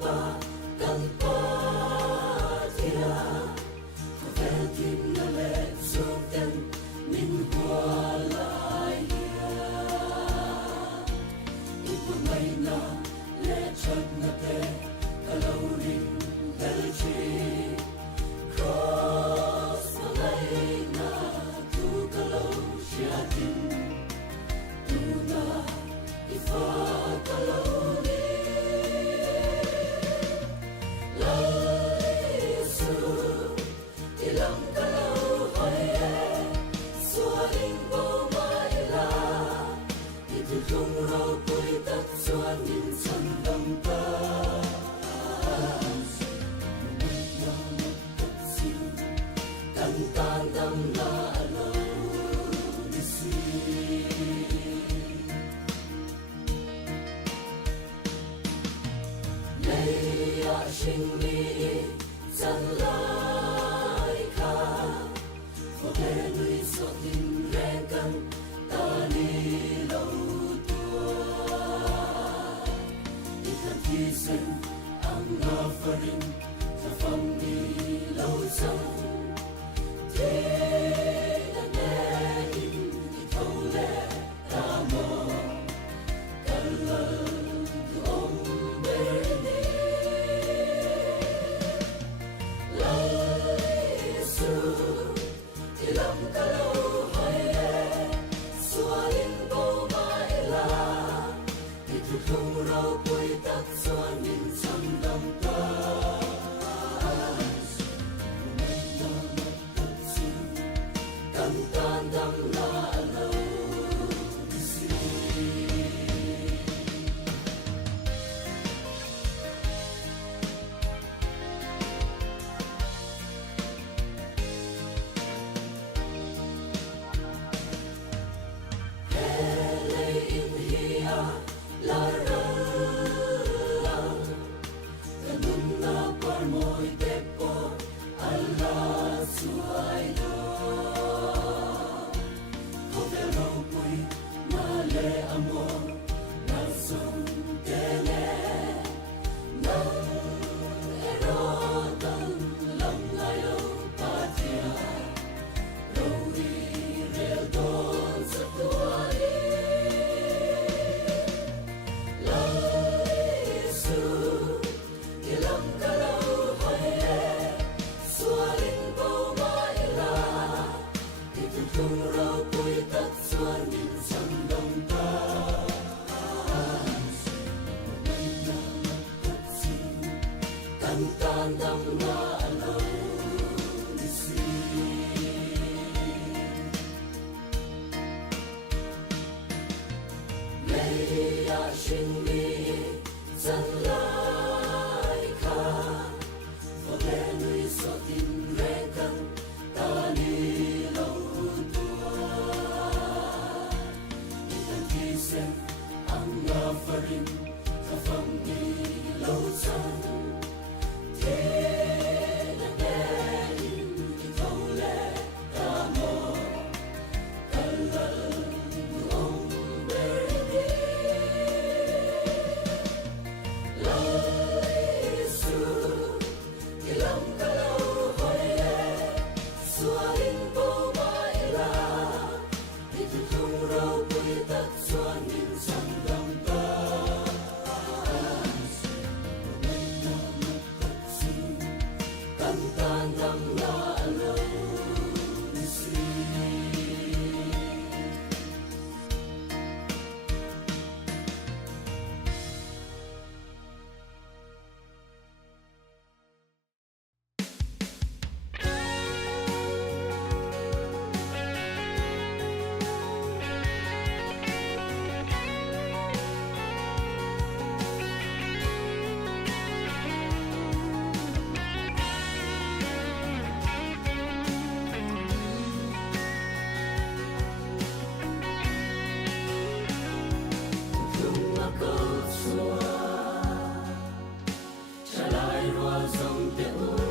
pa kan pa tia ko vel kim na le sum ten min hua lai ya ipu mai na le chat na te kalau ring hel chi cross na lai na tu kalau sia tin tu na ifa kalau không rau bụi tất xoan nhìn sân đầm ta tan tan đầm la lâu đi suy lấy ạ sinh mi chân lại khá có thể nuôi số tình rèn cân ta đi lâu Sen ang nafarin sa pangilaw sa di na nain ikaw le tamo kalal doong berni laisu ilam kalau haye sualing ko maila itu không rau bụi tất xoan nhìn sân đầm ta tan tan đầm la lâu đi suy hele in hia la moi tepo Allah suai do Kote raupui na le amor na sum tele nang erotan lam layo patia Rori rel don sa tuai Laisu ilam kalau không rau bụi tất xoan nhìn sân đầm ta tan tan đầm la lâu đi suy lấy ạ sinh mi chân lại khá có lẽ nuôi so tình rèn cân ta đi lâu sen ang nafarin sa pangilaw san di na nain ikaw le tamo kalal doong berni laisu ilam kalau haye sualing po maila itu không rau bụi tất xoan nhìn sân đầm ta tan tan đầm la lâu đi suy Hãy subscribe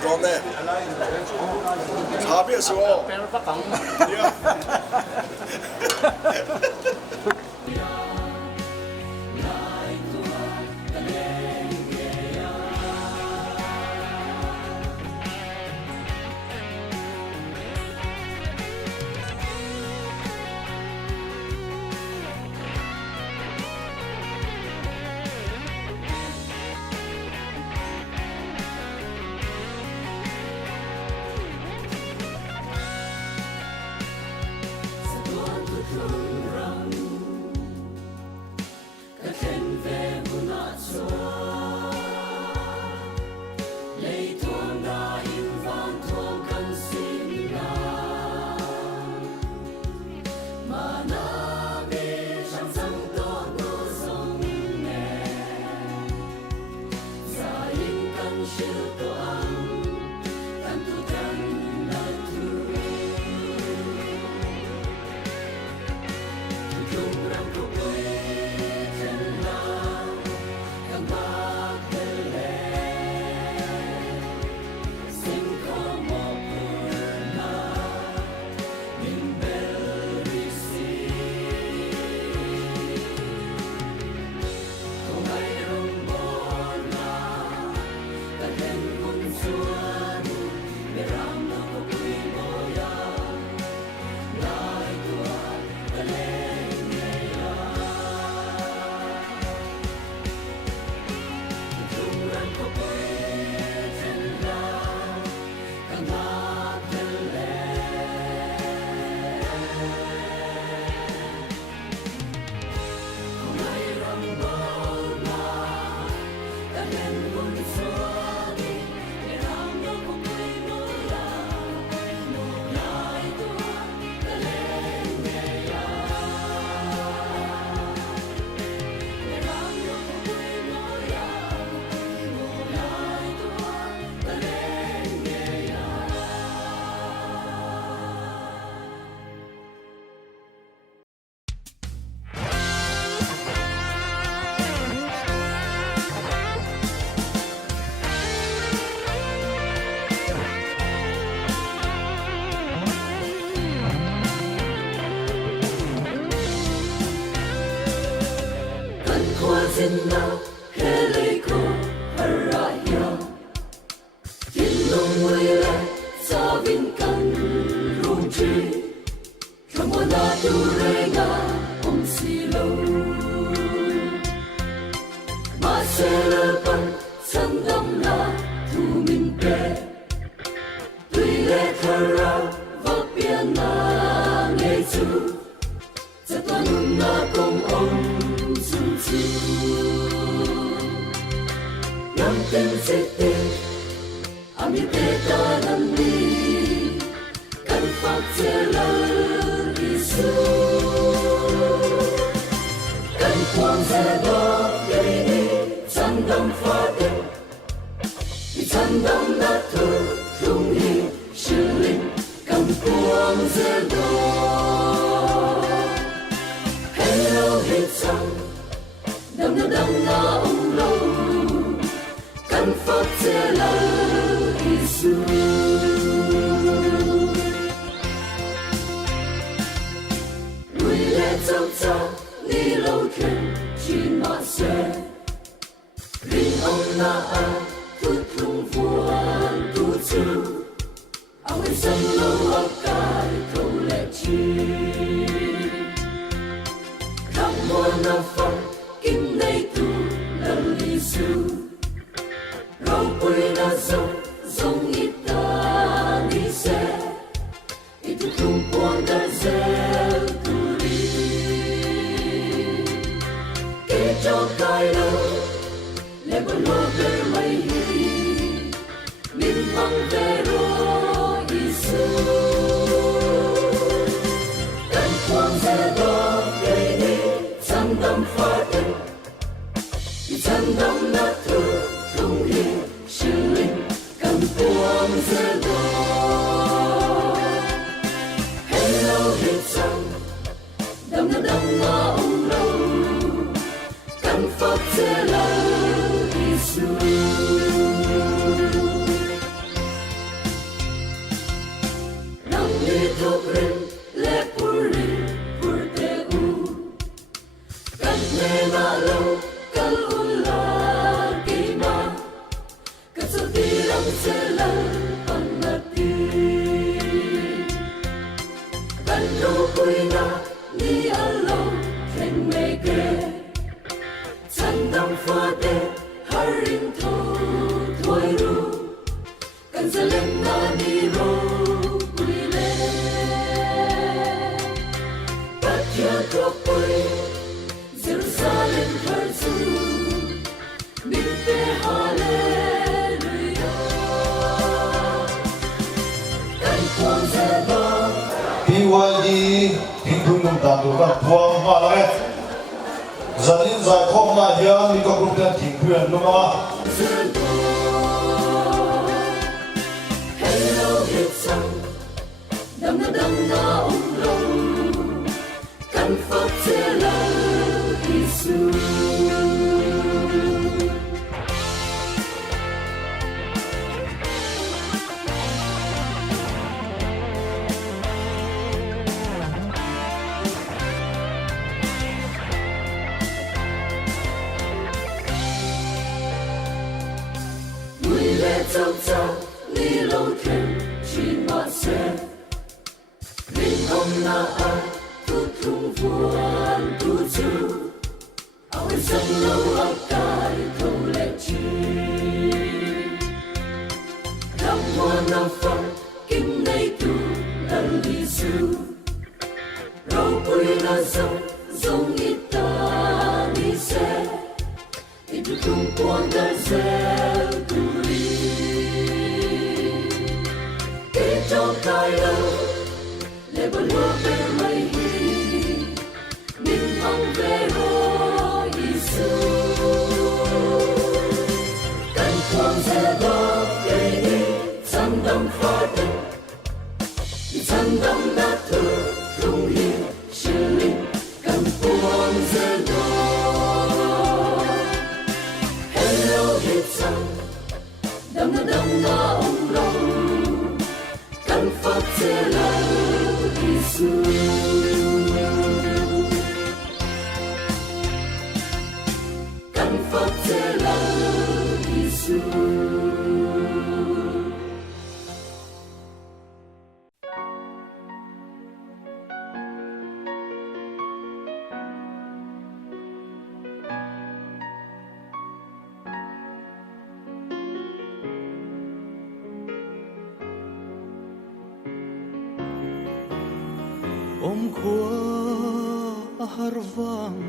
좋네. 잡혔어. 빼를 빡강. 야. Zinna heliko haraya Kinong wile sabin kan rumji Ramona durega om silo Maselapan sandam na tuminpe Tuile kara vapia na ngezu Zatanun na kong om sunsu Yang sete Ami teta nandi Kan faksela isu Kan kuang zeda Gini Sandam fade Di sandam natu Runghi Shilin Kan kuang zeda Hello hitsang Dam na dam na om lâu Kan faksela isu Lui le zau zau Li lâu thiên Chi ma se Rin ông na a Tu thung vuan tu chu Ang ai san lâu a kai Câu lệ chi Tham mua na phật Kim nay tu lần lý sư Rau quê na dông Dông ít ta đi xe Ít tu tung quang ta dèo tu đi Kế cho cài lâu Lê bà lô bê mây hi Min măng bê rô y sư Cảnh quang dè đó gây đi Sang tâm phá tình Sang tâm nát thơ Không hi sư linh Cảnh quang dè đó Hello hết sang Đâm na ông lâu Cảnh pháp dè lâu Isu tâm sẽ lần còn là tin cần đâu quy na ni alone khen mê kê chân đông pha đê harin thô thôi ru cần sẽ lên na ni ro quy lê bắt kia drop quy Jerusalem persu Minte hallelujah Kan kuang zeba BYD thing thung nung tam tu kan thuang ma la zanin zai khom na hian mi ka group ten thing thuan luma zebo Hello hitsang Dam na umlo Kan phật sẽ là Giêsu Châu châu ni lâu thêm chỉ mà sẽ linh ông na a tu thung vuan tu chu ao sông lâu ao cài không lệ chi làm hoa nam phong kinh nay tu lần đi du rau bùi na sông giống ít ta đi xe ít tung quang đời xe tu cho cài lâu lệ bờ lúa bên mây hi mình mong về ho Giêsu cánh quang sẽ đó gây đi chân đông pha đê chân đông đã thở rung hiên siêu linh cánh quang sẽ đó hello hit song đâm na ông lòng Kan Phật sẽ là Giêsu Kan Phật sẽ là Giêsu ôm khua har vang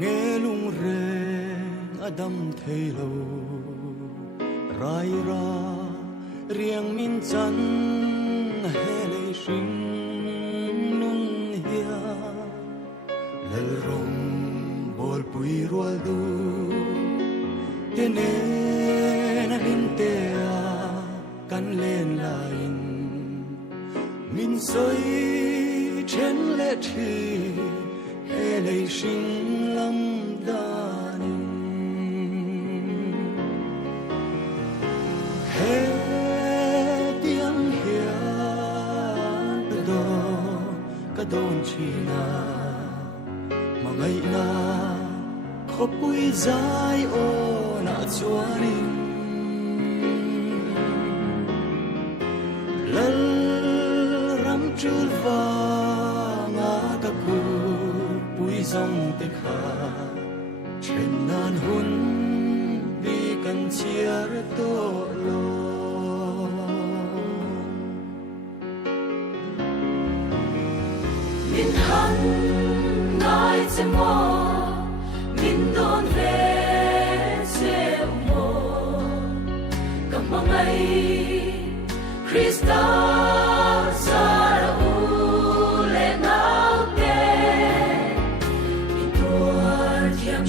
nghe lung re adam thei lo rai ra riêng min chan he le shin nun hia lel rom bol pui rual du te ne na lin te a kan len lain min soi trên lệ trì hệ lệ sinh lâm đàn hệ tiếng hiền cả đồn chi na mà ngày na khó bụi dài ô na chúa ninh lal ram chul va bụi dòng tịch hạ trên nan hun vì cần chia tổ lo min han ngai che mo min don ve che mo kam ngai Krista sara u le nau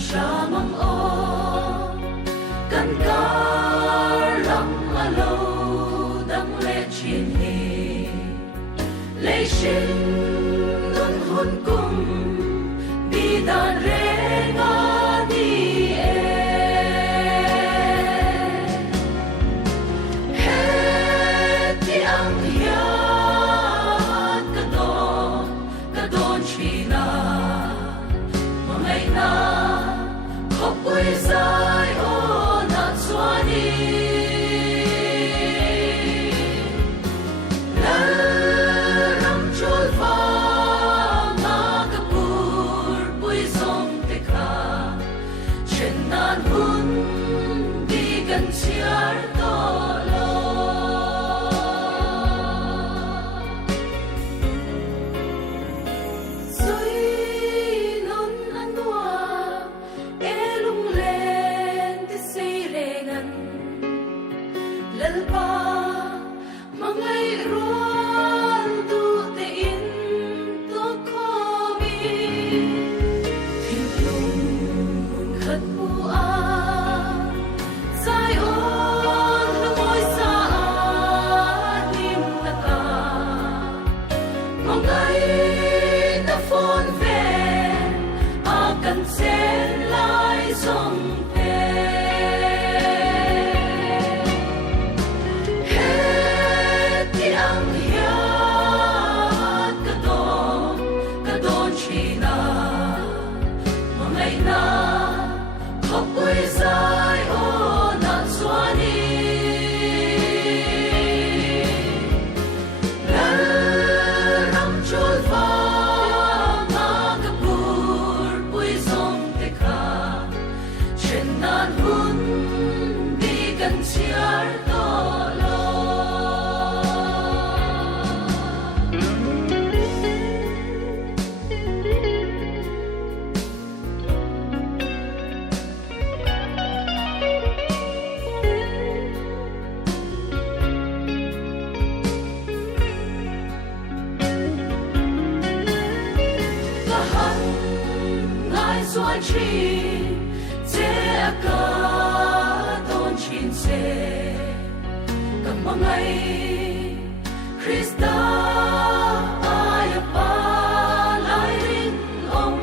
sa mang o kan kar lam alo dang le chin hi le shin nun hun kum bi dan re nga di he ti ang pa mangai ruan tu te in to khomi thim lung mun khat pu a sai on lu moi sa nim ta ka mangai na phone ve a kan sen lai song Krista ai pa lai ring om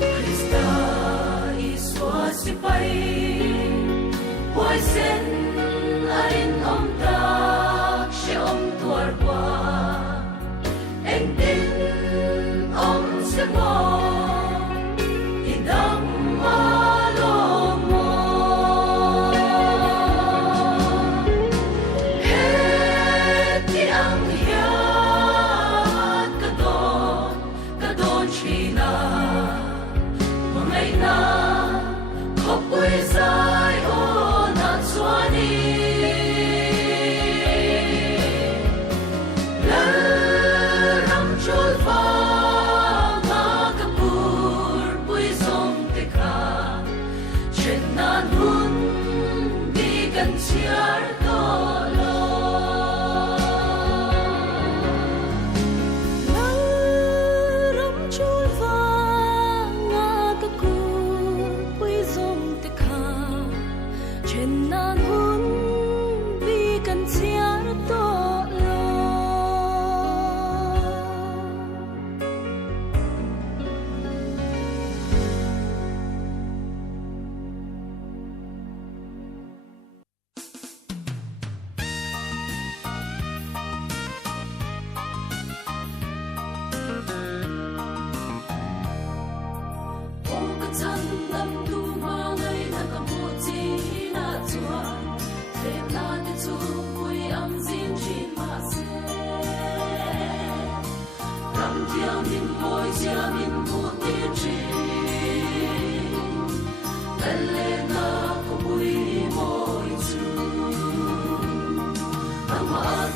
Krista iswa si pai poi sen ain om ta she om tuar qua en tin om se mo idam malo mo Elena, como y moi tu, ama